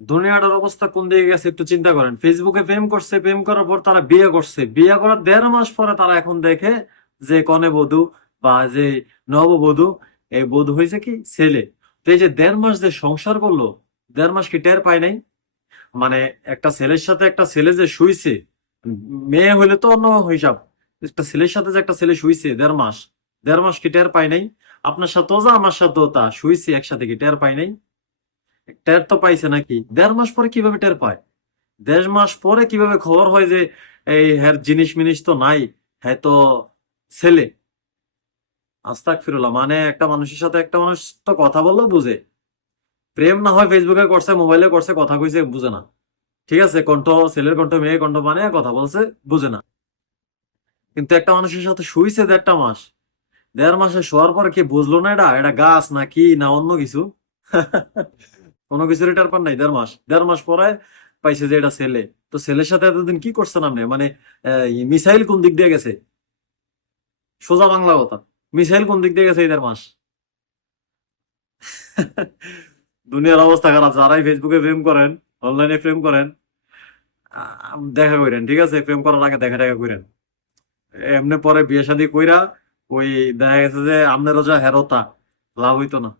দুনিয়াটার অবস্থা কোন দিকে গেছে একটু চিন্তা করেন। ফেসবুকে প্রেম করছে, প্রেম করার পর তারা বিয়ে করছে, বিয়ে করার 1.5 মাস পরে তারা এখন দেখে যে কনে বধূ বা যে নববধূ, এই বধূ হয়েছে কি ছেলে। তো এই যে 1.5 মাস যে সংসার করলো, 1.5 মাস কি টের পায় নাই? মানে একটা ছেলের সাথে একটা ছেলে যে শুইছে, মেয়ে হইলে তো অন্য হিসাব, একটা ছেলের সাথে যে একটা ছেলে শুইছে 1.5 মাস, 1.5 মাস কি টের পায় নাই? আপনার সাথেও যা আমার সাথেও তা শুইছে একসাথে, কি টের পায় নাই? টের তো পাইছে নাকি? 1.5 মাস পরে কিভাবে টের পায়? 1.5 মাস পরে কিভাবে খবর হয় যে এই হ্যার জিনিস মিনিস তো নাই, হ্যাঁ তো ছেলে? আস্তাগফিরুল্লাহ। মানে একটা মানুষের সাথে একটা মানুষ তো কথা বললেও বুঝে। প্রেম না হয় ফেসবুকে করছে, মোবাইলে করছে, কথা কইছে, বুঝে না। ঠিক আছে, কণ্ঠ ছেলের কণ্ঠ, মেয়ে কণ্ঠ মানে কথা বলছে, বুঝে না। কিন্তু একটা মানুষের সাথে শুইছে 1.5 মাস, 1.5 মাসে শোয়ার পর কি বুঝলো না এটা এটা গাছ না কি না অন্য কিছু? কোনো কিছুর এটার পর নাই। 1.5 মাস, 1.5 মাস পরে পাইছে যে এটা ছেলে। তো ছেলের সাথে এতদিন কি করছেন আপনি? মানে মিসাইল কোন দিক দিয়ে গেছে? সোজা বাংলা কথা, মিসাইল কোন দিক দিয়ে গেছে এই 1.5 মাস? দুনিয়ার অবস্থা খারাপ। যারাই ফেসবুকে প্রেম করেন, অনলাইনে প্রেম করেন, দেখা করেন। ঠিক আছে, প্রেম করার আগে দেখা দেখা করেন। এমনি পরে বিয়ে শাদী কইরা ওই দেখা গেছে যে আমনেরও যা হেরতা, লাভ হইতো না।